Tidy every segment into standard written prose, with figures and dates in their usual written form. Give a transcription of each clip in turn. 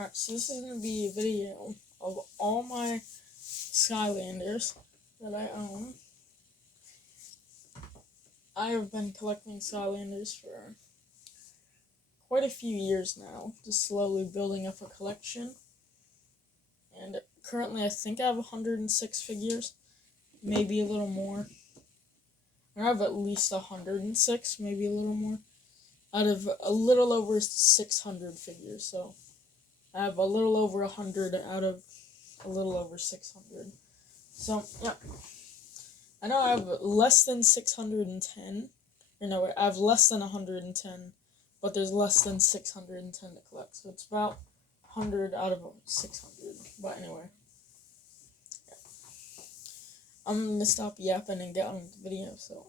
Alright, so this is going to be a video of all my Skylanders that I own. I have been collecting Skylanders for quite a few years now, just slowly building up a collection. And currently I think I have 106 figures, maybe a little more. I have at least 106, maybe a little more, out of a little over 600 figures, so I have a little over 100 out of a little over 600. So, yeah. I know I have less than 610. Or no, I have less than 110, but there's less than 610 to collect. So it's about 100 out of 600. But anyway. Yeah. I'm going to stop yapping and get on with the video. So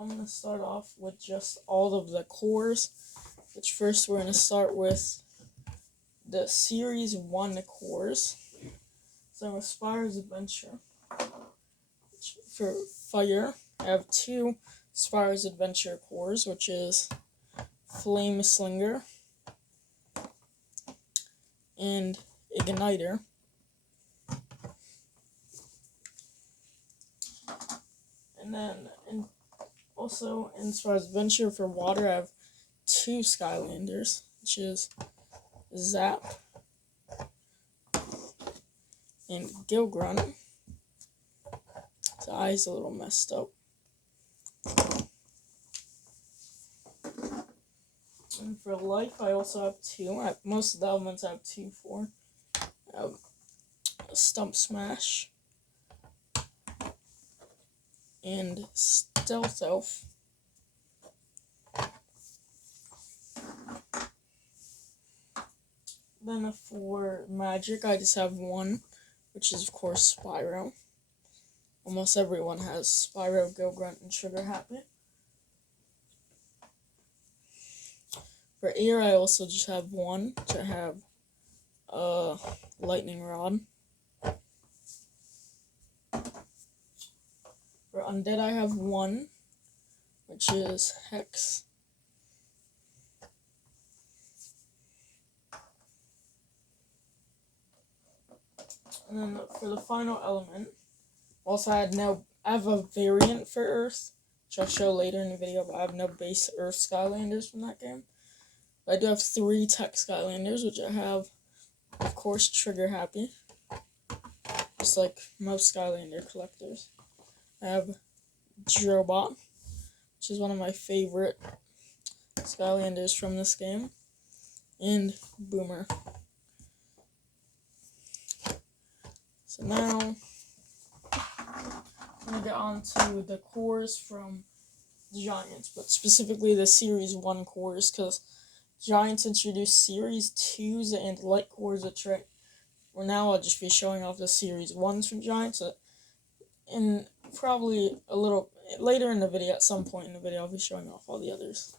I'm going to start off with just all of the cores. Which first we're going to start with the Series 1 cores. So with Spyro's Adventure. For fire, I have 2 Spyro's Adventure cores, which is Flame Slinger and Igniter. And then also in Spyro's Adventure for water, I have 2 Skylanders, which is Zap and Gilgrunt. His eye's a little messed up. And for life, I also have 2. Most of the elements I have 2 for. I have Stump Smash and Stealth Elf. Then for magic, I just have 1, which is of course Spyro. Almost everyone has Spyro, Gilgrunt, and Trigger Happy. For air, I also just have 1, which I have Lightning Rod. For undead, I have 1, which is Hex. And then for the final element, also I have a variant for Earth, which I'll show later in the video, but I have no base Earth Skylanders from that game. But I do have 3 Tech Skylanders, which I have, of course, Trigger Happy, just like most Skylander collectors. I have Drobot, which is one of my favorite Skylanders from this game, and Boomer. So now, I'm going to get on to the cores from Giants, but specifically the Series 1 cores, because Giants introduced Series 2s and Light cores, which well, now I'll just be showing off the Series 1s from Giants, and probably a little later in the video, at some point in the video, I'll be showing off all the others.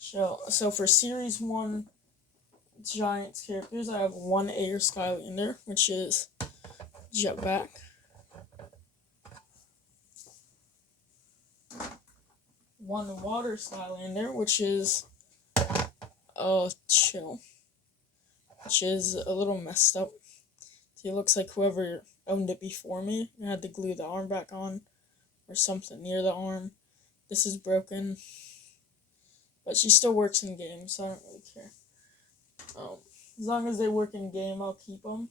So for Series 1 Giants characters, I have 1 Air Skylander, which is Jetpack. 1 Water Skylander, which is Chill, which is a little messed up. It looks like whoever owned it before me had to glue the arm back on, or something near the arm. This is broken, but she still works in game, so I don't really care. As long as they work in game, I'll keep them.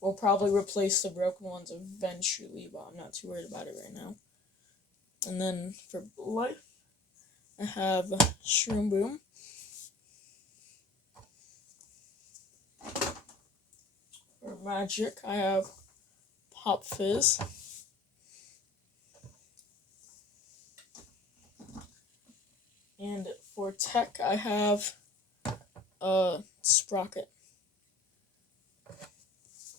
We'll probably replace the broken ones eventually, but I'm not too worried about it right now. And then for life, I have Shroom Boom. For magic, I have Pop Fizz. And for tech, I have Sprocket.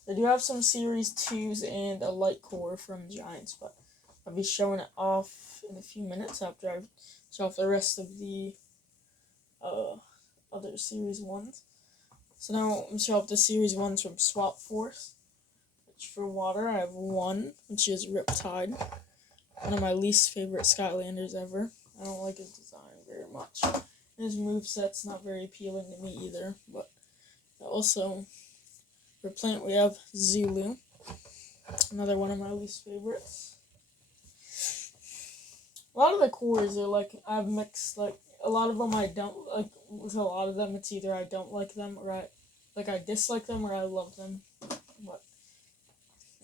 I do have some Series 2s and a light core from Giants, but I'll be showing it off in a few minutes after I show off the rest of the other Series 1s. So now I'm going to show off the Series 1s from Swap Force. Which for water, I have 1, which is Riptide. One of my least favorite Skylanders ever. I don't like his design very much. His moveset's not very appealing to me either, but also for plant we have Zulu, another one of my least favorites. A lot of the cores are like, I've mixed, like, a lot of them I don't like. With a lot of them, it's either I don't like them or I dislike them or I love them. But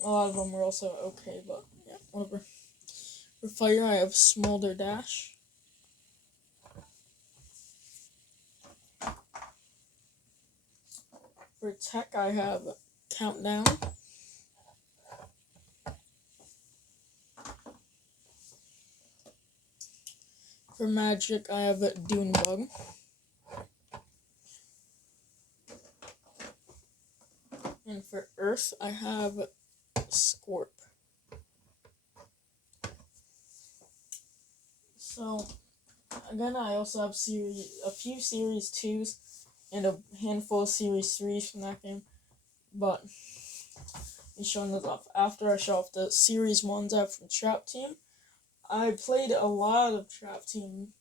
a lot of them are also okay, but yeah, whatever. For fire, I have Smolder Dash. For tech, I have Countdown. For magic, I have Dunebug. And for earth, I have Scorp. So, again, I also have a few Series 2s and a handful of Series 3s from that game. But I'm showing those off. After I show off the Series 1s I have from Trap Team, I played a lot of Trap Team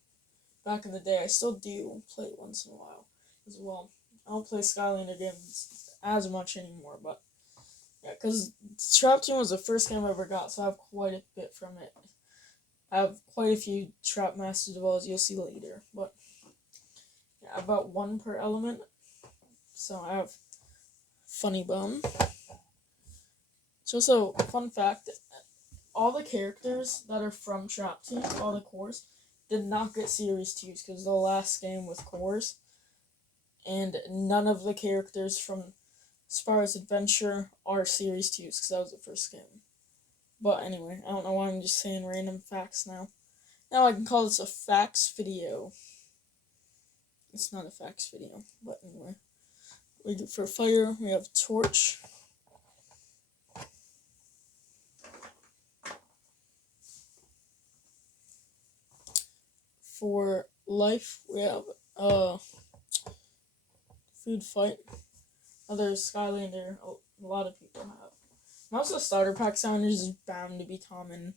back in the day. I still do play it once in a while as well. I don't play Skylander games as much anymore, but yeah, because Trap Team was the first game I ever got, so I have quite a bit from it. I have quite a few Trap Masters of all, as you'll see later, but yeah, about one per element. So I have Funny Bone. So also, fun fact, all the characters that are from Trap Team, all the cores, did not get Series 2s because the last game with cores, and none of the characters from Spyro's Adventure are Series 2s because that was the first game. But anyway, I don't know why I'm just saying random facts now. Now I can call this a facts video. It's not a facts video, but anyway. For fire, we have Torch. For life, we have Food Fight. Other Skylander, a lot of people have. Most of the starter pack sounders is bound to be common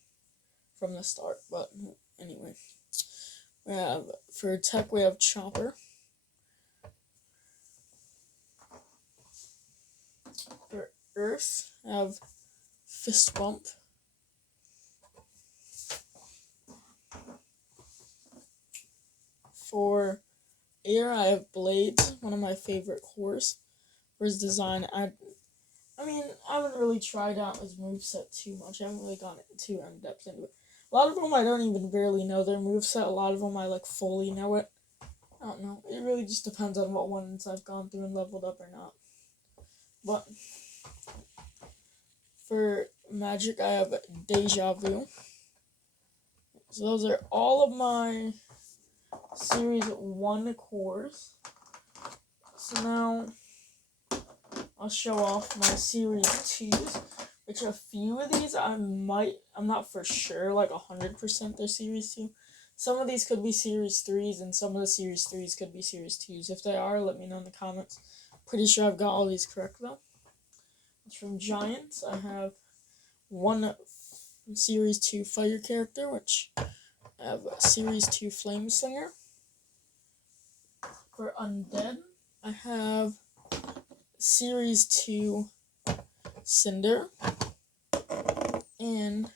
from the start, but anyway. We have, for tech, we have Chopper. For earth, I have Fist Bump. For air, I have Blades, one of my favorite cores. For his design, I haven't really tried out his moveset too much. I haven't really gone too in-depth into it. A lot of them I don't even barely know their moveset. A lot of them I like fully know it. I don't know. It really just depends on what ones I've gone through and leveled up or not. But for magic, I have Deja Vu. So those are all of my Series 1 cores. So now I'll show off my Series 2s, which a few of these I'm not for sure, like 100% they're Series 2. Some of these could be Series 3s, and some of the Series 3s could be Series 2s. If they are, let me know in the comments. Pretty sure I've got all these correct, though. From Giants, I have one Series 2 Fire character, which I have a Series 2 Flame Slinger. For Undead, I have Series 2 Cinder and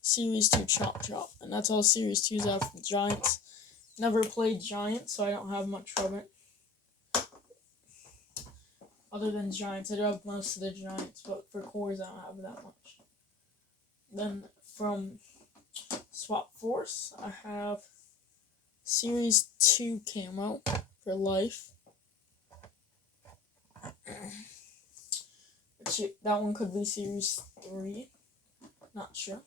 Series 2 Chop Chop. And that's all Series 2s I have from Giants. Never played Giants, so I don't have much from it. Other than Giants, I do have most of the Giants, but for cores, I don't have that much. Then from Swap Force, I have Series 2 Camo for life. That one could be Series 3. Not sure.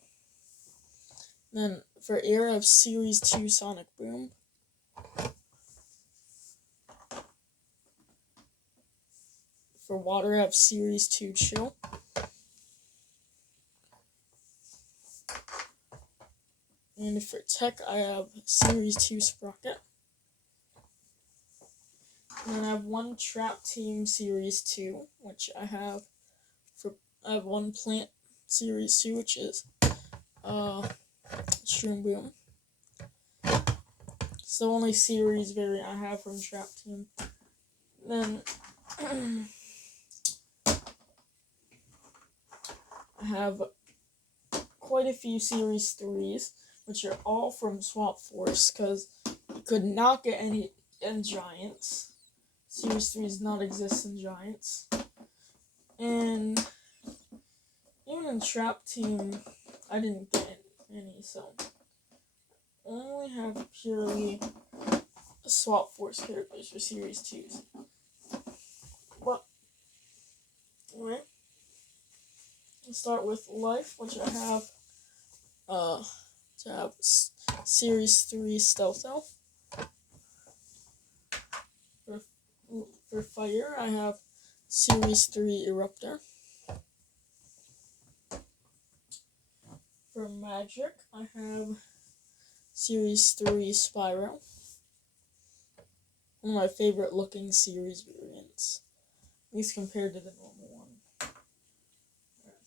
Then for air, I have Series 2 Sonic Boom. For water, I have Series 2 Chill. And for tech, I have Series 2 Sprocket. And then I have one Trap Team Series 2, which I have one Plant Series 2, which is Shroom Boom. It's the only series variant I have from Trap Team. Then I have quite a few Series 3s, which are all from Swap Force, because you could not get any in Giants. Series 3s not exist in Giants. And even in Trap Team, I didn't get any, so I only have purely Swap Force characters for Series 2s. But, alright. Let's start with Life, which I have, Series 3 Stealth Elf. For Fire, I have Series 3 Eruptor. For Magic, I have Series 3 Spyro. One of my favorite looking series variants, at least compared to the normal one.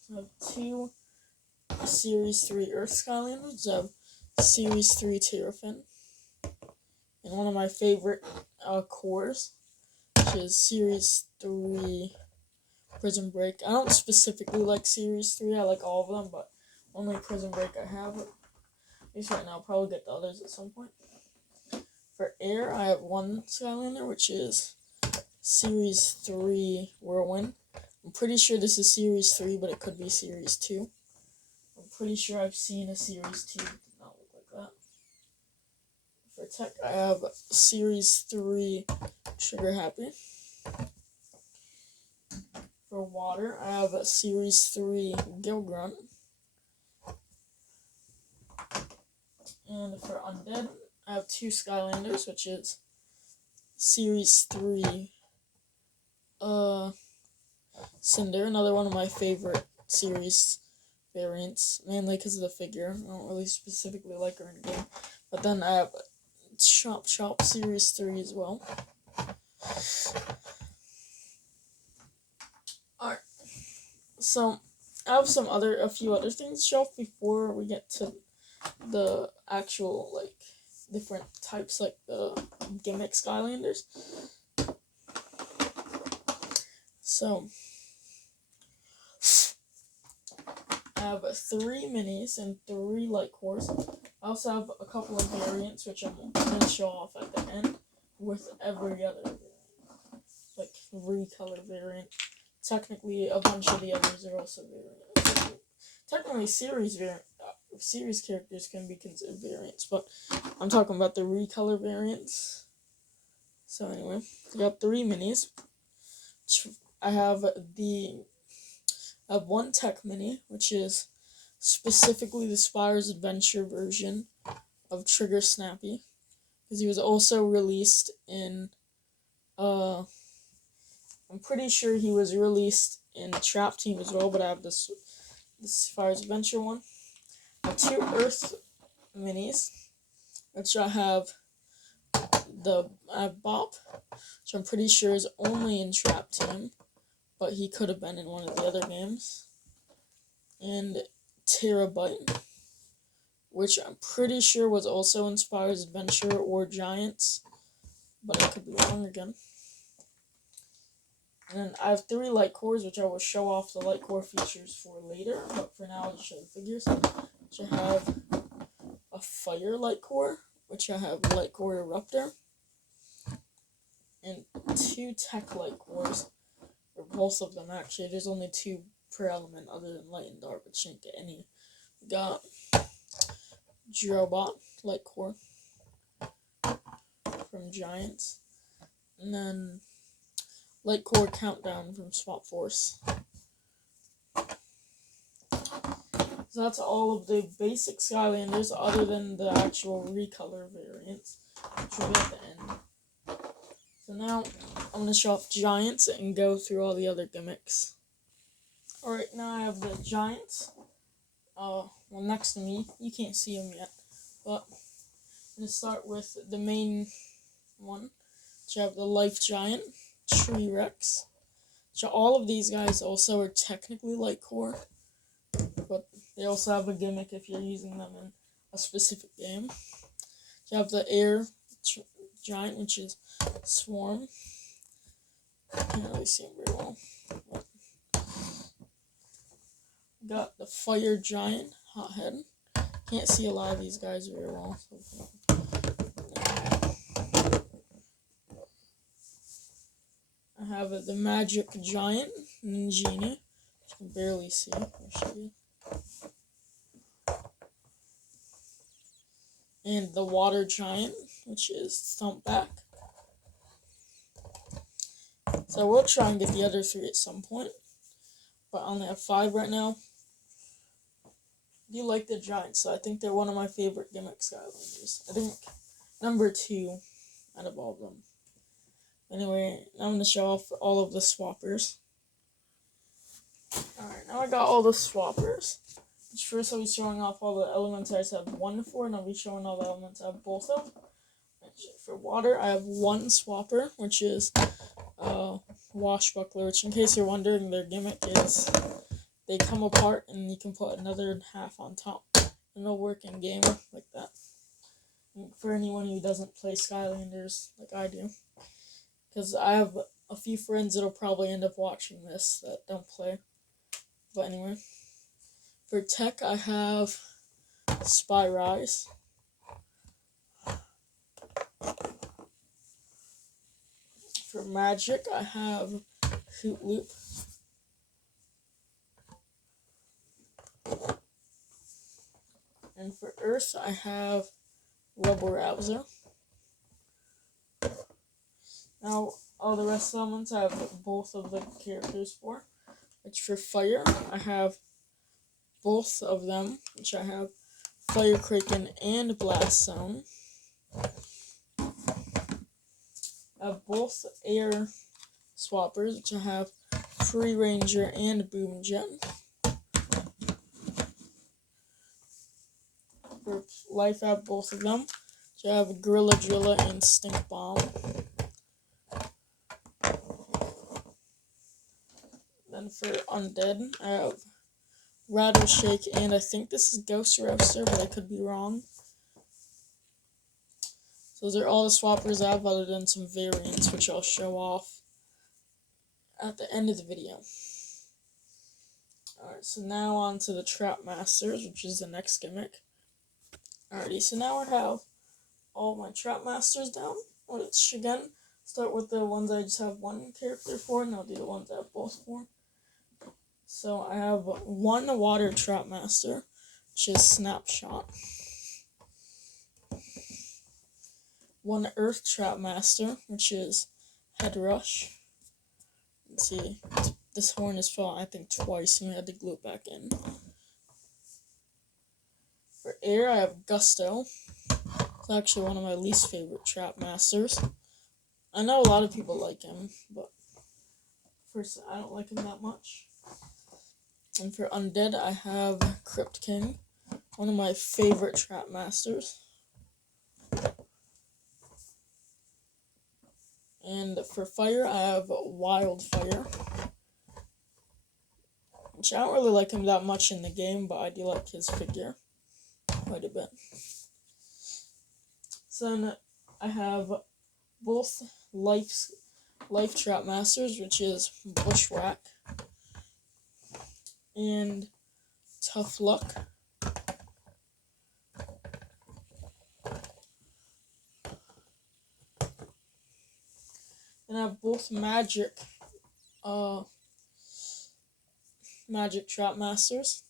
So I have 2 Series 3 Earth Skylanders. I have Series 3 Terrafin. And one of my favorite cores, which is Series 3 Prison Break. I don't specifically like Series 3, I like all of them, but only Prison Break I have. At least right now, I'll probably get the others at some point. For Air, I have 1 Skylander, which is Series 3 Whirlwind. I'm pretty sure this is Series 3, but it could be Series 2. I'm pretty sure I've seen a Series 2 that did not look like that. For Tech, I have Series 3 Sugar Happy. For Water, I have a Series 3 Gilgrunt. And for Undead, I have 2 Skylanders, which is Series 3 Cinder, another one of my favorite series variants, mainly because of the figure. I don't really specifically like her in the game. But then I have Chop Chop Series 3 as well. Alright, so I have a few other things to show before we get to the actual, like, different types, like the gimmick Skylanders. So, I have 3 minis and 3 light cores. I also have a couple of variants, which I'm going to show off at the end, with every other variant. Like, recolor variant. Technically, a bunch of the others are also variants. Technically, series characters can be considered variants, but I'm talking about the recolor variants. So anyway, I got 3 minis. I have 1 Tech Mini, which is specifically the Spyro's Adventure version of Trigger Snappy, because he was also released in, I'm pretty sure he was released in Trap Team as well, but I have this Spyro's Adventure one. I have 2 Earth minis, which I have Bop, which I'm pretty sure is only in Trap Team, but he could have been in one of the other games. And Terabyte, which I'm pretty sure was also in Spyro's Adventure or Giants, but I could be wrong again. And then I have 3 light cores, which I will show off the light core features for later, but for now I'll just show the figures. Which I have a Fire light core, which I have light core Eruptor, and 2 Tech light cores, or both of them actually. There's only 2 per element other than Light and Dark, but you didn't get any. We got Drobot light core from Giants, and then light core Countdown from Swap Force. So that's all of the basic Skylanders, other than the actual recolor variants, which will be at the end. So now I'm going to show off Giants and go through all the other gimmicks. Alright, now I have the Giants. Well, next to me. You can't see them yet, but I'm going to start with the main one, which I have the Life Giant, Tree Rex. So all of these guys also are technically light core, but they also have a gimmick if you're using them in a specific game. You have the Air giant, which is Swarm. Can't really see him very well. Got the Fire Giant, Hothead. Can't see a lot of these guys very well. I have the Magic Giant, Ninjini. You can barely see. And the Water Giant, which is Thumpback. So I will try and get the other 3 at some point, but I only have 5 right now. I do like the Giants, so I think they're one of my favorite gimmick Skylanders. I think number 2 out of all of them. Anyway, now I'm going to show off all of the swappers. Alright, now I got all the swappers. First I'll be showing off all the elements I just have 1 to 4, and I'll be showing all the elements I have both of. For water, I have 1 swapper, which is Washbuckler, which, in case you're wondering, their gimmick is they come apart and you can put another half on top, and they'll work in game like that. And for anyone who doesn't play Skylanders like I do, because I have a few friends that'll probably end up watching this that don't play. But anyway, for tech, I have Spy Rise. For magic, I have Hoot Loop. And for earth, I have Rubble Rouser. Now, all the rest of the elements, I have both of the characters for. Which for fire, I have both of them, which I have Fire Kraken and Blast Zone. I have both air swappers, which I have Free Ranger and Boom Jet. For life, I have both of them, which I have Gorilla Drilla and Stink Bomb. Then for undead, I have Rattle Shake, and I think this is Ghost Roaster, but I could be wrong. So those are all the swappers I have, other than some variants, which I'll show off at the end of the video. Alright, so now on to the Trap Masters, which is the next gimmick. Alrighty, so now I have all my Trap Masters down, which again, start with the ones I just have 1 character for, and I'll do the ones I have both for. So I have 1 Water Trap Master, which is Snapshot. 1 Earth Trap Master, which is Head Rush. Let's see, this horn is fell, I think, twice, and we had to glue it back in. For air, I have Gusto. It's actually one of my least favorite Trap Masters. I know a lot of people like him, but first, I don't like him that much. And for undead, I have Crypt King, one of my favorite Trap Masters. And for fire, I have Wildfire, which I don't really like him that much in the game, but I do like his figure quite a bit. So then I have both Life Trap Masters, which is Bushwhack and Tough Luck. And I have both Magic Trap Masters,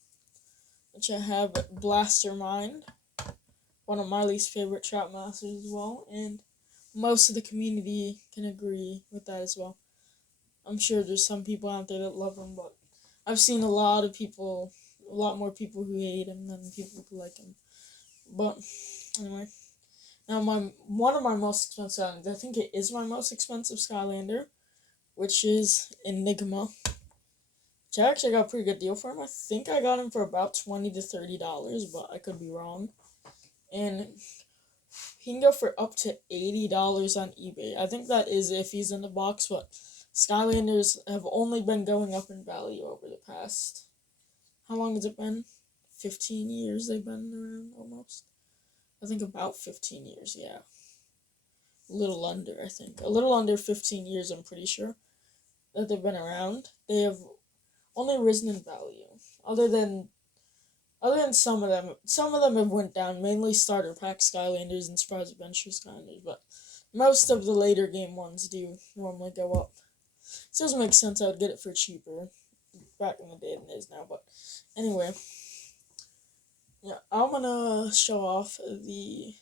which I have Blaster Mind, one of my least favorite Trap Masters as well, and most of the community can agree with that as well. I'm sure there's some people out there that love him, but I've seen a lot more people who hate him than people who like him. But anyway, now one of my most expensive Skylanders, I think it is my most expensive Skylander, which is Enigma. Which I actually got a pretty good deal for him. I think I got him for about $20 to $30, but I could be wrong. And he can go for up to $80 on eBay. I think that is if he's in the box, but Skylanders have only been going up in value over the past, how long has it been? 15 years they've been around almost. I think about 15 years, yeah. little under, I think. A little under 15 years, I'm pretty sure, that they've been around. They have only risen in value. Other than some of them have went down, mainly starter pack Skylanders and Surprise Adventure Skylanders, but most of the later game ones do normally go up. So it doesn't make sense I would get it for cheaper back in the day than it is now, but anyway. Yeah, I'm gonna show off the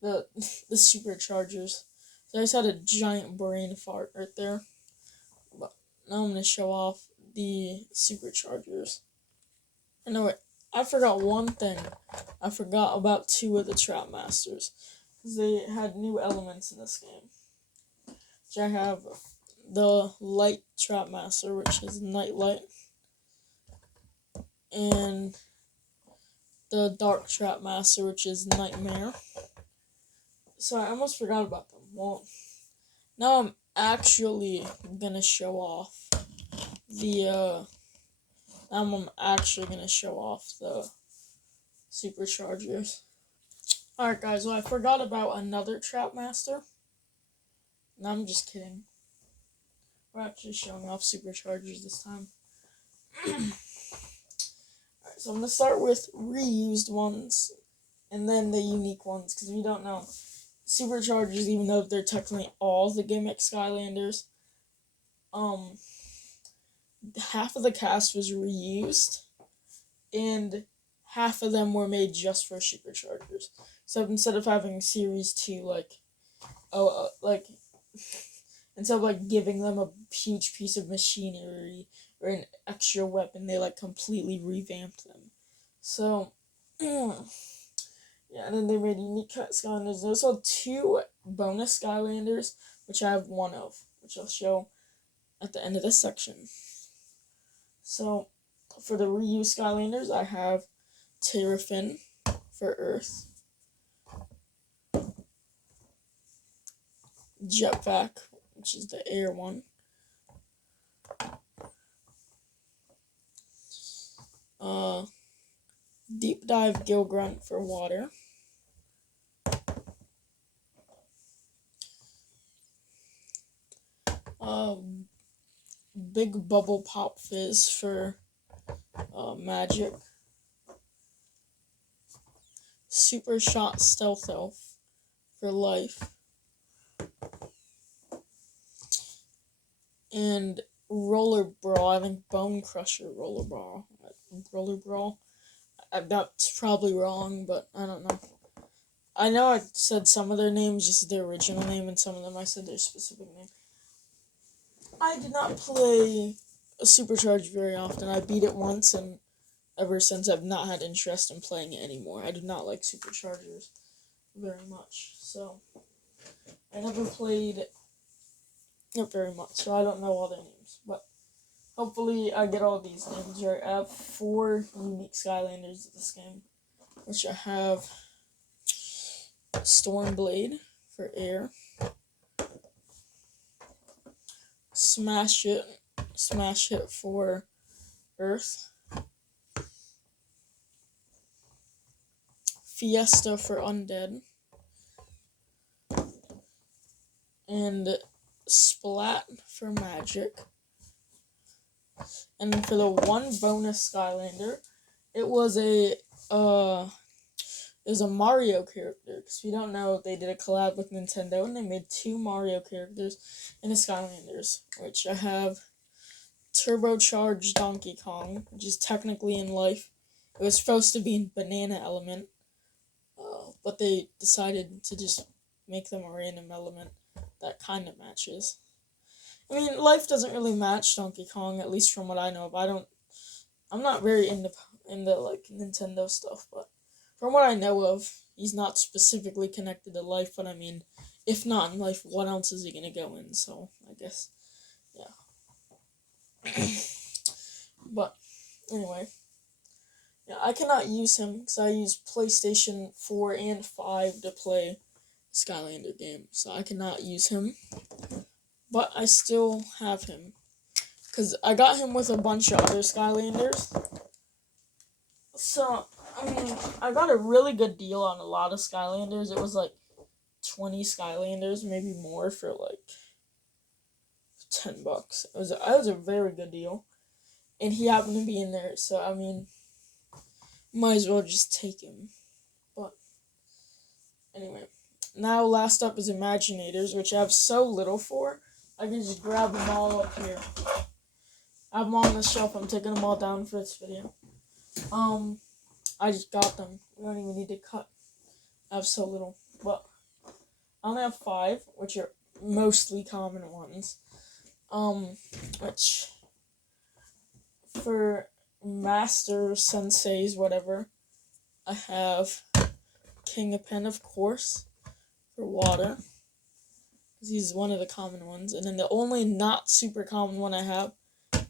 the superchargers. So I just had a giant brain fart right there. But now I'm gonna show off the superchargers. I know it. I forgot one thing. I forgot about two of the Trap Masters. They had new elements in this game. Which I have the Light Trap Master, which is Nightlight, and the Dark Trap Master, which is Nightmare. So I almost forgot about them. Well, now I'm actually gonna show off the superchargers. Alright guys, well I forgot about another Trap Master. No, I'm just kidding. We're actually showing off superchargers this time. Alright, so I'm gonna start with reused ones and then the unique ones, because we don't know. Superchargers, even though they're technically all the gimmick Skylanders, half of the cast was reused, and half of them were made just for superchargers. So instead of having Series 2, instead of giving them a huge piece of machinery or an extra weapon, they completely revamped them. So yeah, and then they made unique Skylanders. There's also 2 bonus Skylanders, which I have one of, which I'll show at the end of this section. So, for the reused Skylanders, I have Terrafin for Earth, Jetpack, which is the air one, Deep Dive Gill Grunt for water, Big Bubble Pop Fizz for magic, Super Shot Stealth Elf for life, and Roller Brawl. I think Bone Crusher Roller Brawl. That's probably wrong, but I don't know. I know I said some of their names, just their original name, and some of them I said their specific name. I did not play a Supercharged very often. I beat it once, and ever since I've not had interest in playing it anymore. I do not like Superchargers very much, so I never played it very much, so I don't know all their names, but hopefully I get all these names right. I have 4 unique Skylanders in this game, which I have Stormblade for air, Smash Hit for earth, Fiesta for undead, and Splat for magic. And for the one bonus Skylander, it was a Mario character, because we don't know, they did a collab with Nintendo and they made 2 Mario characters in the Skylanders, which I have Turbocharged Donkey Kong, which is technically in life. It was supposed to be in Banana Element, but they decided to just make them a random element that kind of matches. I mean, life doesn't really match Donkey Kong, at least from what I know of. I'm not very into Nintendo stuff, but from what I know of, he's not specifically connected to life, but I mean, if not in life, what else is he gonna go in? So, I guess, yeah. But, anyway, yeah, I cannot use him, because I use PlayStation 4 and 5 to play Skylander game, so I cannot use him. But I still have him, because I got him with a bunch of other Skylanders. So I mean, I got a really good deal on a lot of Skylanders. It was like 20 Skylanders, maybe more, for like $10. It was a very good deal, and he happened to be in there. So I mean, might as well just take him. But anyway, now last up is Imaginators, which I have so little for. I can just grab them all up here. I have them on the shelf. I'm taking them all down for this video. I just got them. We don't even need to cut. I have so little. But I only have 5, which are mostly common ones. Which for Master Senseis, whatever, I have Kingapin, of course, for water, because he's one of the common ones. And then the only not super common one I have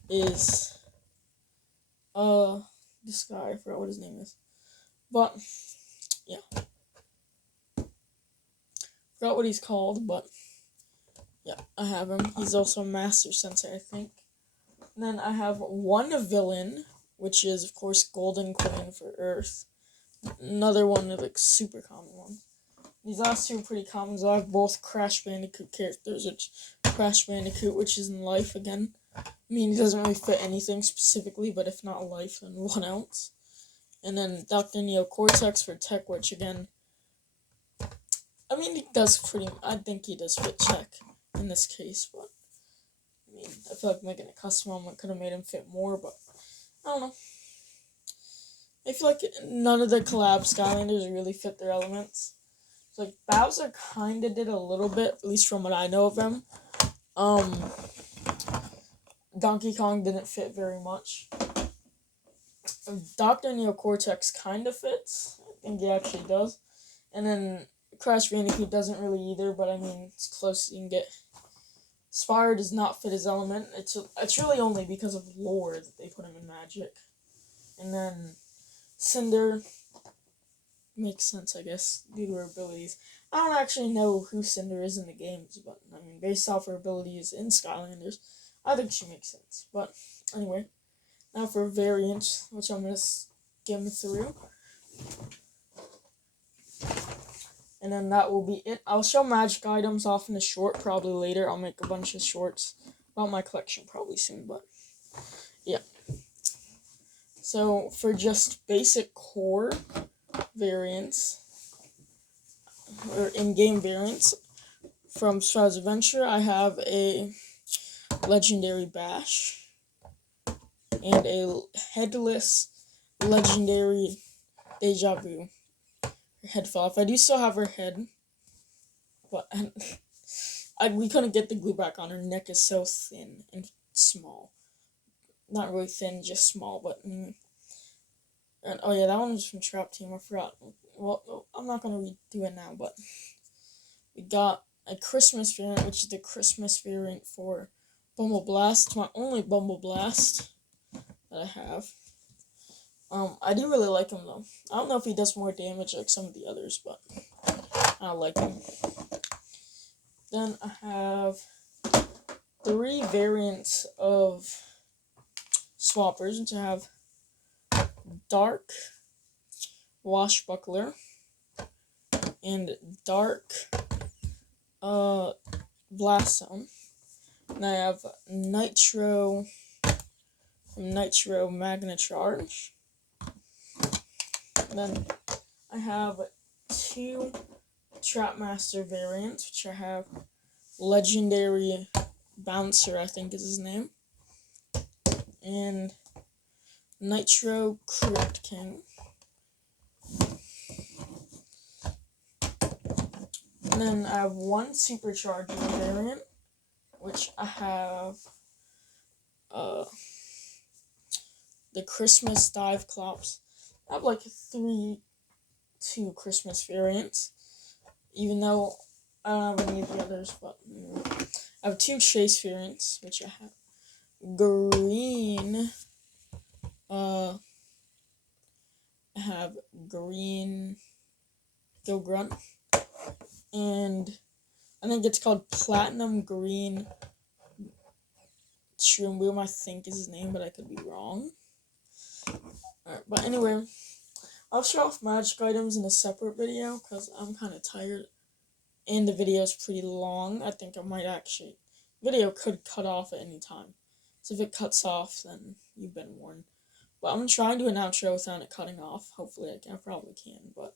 is this guy. I forgot what his name is, but yeah, forgot what he's called, but yeah, I have him. He's also a Master Sensei, I think. And then I have one villain, which is, of course, Golden Queen for Earth. Another one of the super common ones. These last two are pretty common, so I have both Crash Bandicoot characters, which Crash Bandicoot, which is in life again. I mean, he doesn't really fit anything specifically, but if not life, then what else? And then Dr. Neo Cortex for Tech, which again, I mean, I think he does fit Tech in this case, but I mean, I feel like making a custom one could have made him fit more, but I don't know. I feel like none of the collab Skylanders really fit their elements. So, like, Bowser kinda did a little bit, at least from what I know of him. Donkey Kong didn't fit very much. Dr. Neo Cortex kinda fits. I think he actually does. And then Crash Bandicoot doesn't really either, but I mean, it's close as you can get. Spire does not fit his element. It's really only because of lore that they put him in Magic. And then Cinder makes sense, I guess, due to her abilities. I don't actually know who Cinder is in the games, but I mean, based off her abilities in Skylanders, I think she makes sense. But anyway, now for variants, which I'm going to skim through. And then that will be it. I'll show magic items off in a short, probably later. I'll make a bunch of shorts about my collection probably soon, but yeah. So for just basic core variants, or in-game variants, from Stride's Adventure, I have a legendary Bash and a headless legendary Deja Vu. Head fell off. I do still have her head, but we couldn't get the glue back on. Her neck is so thin and small. Not really thin, just small, but and oh yeah, that one was from Trap Team. I forgot. Well, I'm not gonna redo it now, but we got a Christmas variant, which is the Christmas variant for Bumble Blast. It's my only Bumble Blast that I have. I do really like him though. I don't know if he does more damage like some of the others, but I like him. Then I have 3 variants of Swappers, which I have Dark Washbuckler and Dark Blast Zone. And I have Nitro from Nitro Magna Charge. And then I have 2 Trapmaster variants, which I have Legendary Bouncer, I think is his name, and Nitro Crypt King. And then I have 1 Supercharger variant, which I have the Christmas Dive Clops. I have like 2 Christmas variants, even though I don't have any of the others, but I have 2 Chase variants, which I have green, I have green Go Grunt, and I think it's called Platinum Green Shroom Boom, I think is his name, but I could be wrong. Alright, but anyway, I'll show off magic items in a separate video because I'm kind of tired and the video is pretty long. I think I might actually, video could cut off at any time. So if it cuts off, then you've been warned. But I'm trying to do an outro without it cutting off. Hopefully I can. I probably can, but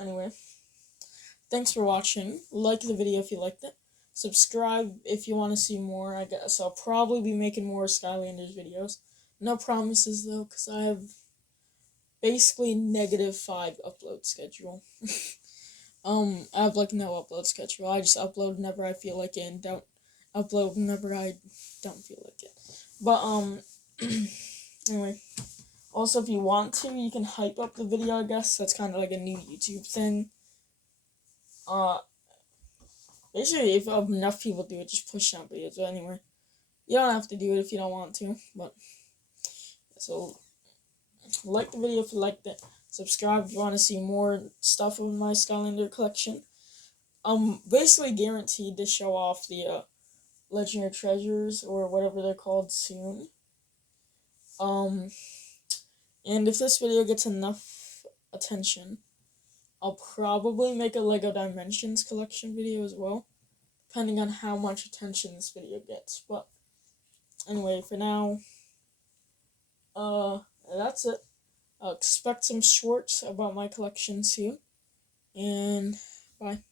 anyway. Thanks for watching. Like the video if you liked it. Subscribe if you want to see more. I guess I'll probably be making more Skylanders videos. No promises though, because I have basically -5 upload schedule. I have like no upload schedule. I just upload whenever I feel like it and don't upload whenever I don't feel like it. But anyway. Also, if you want to, you can hype up the video, I guess. That's kind of like a new YouTube thing. Basically, if enough people do it, just push out videos. But anyway, you don't have to do it if you don't want to. But so, like the video if you liked it. Subscribe if you want to see more stuff of my Skylander collection. Basically guaranteed to show off the legendary treasures or whatever they're called soon. And if this video gets enough attention, I'll probably make a LEGO Dimensions collection video as well, depending on how much attention this video gets. But anyway, for now, that's it. I'll expect some shorts about my collection soon, and bye.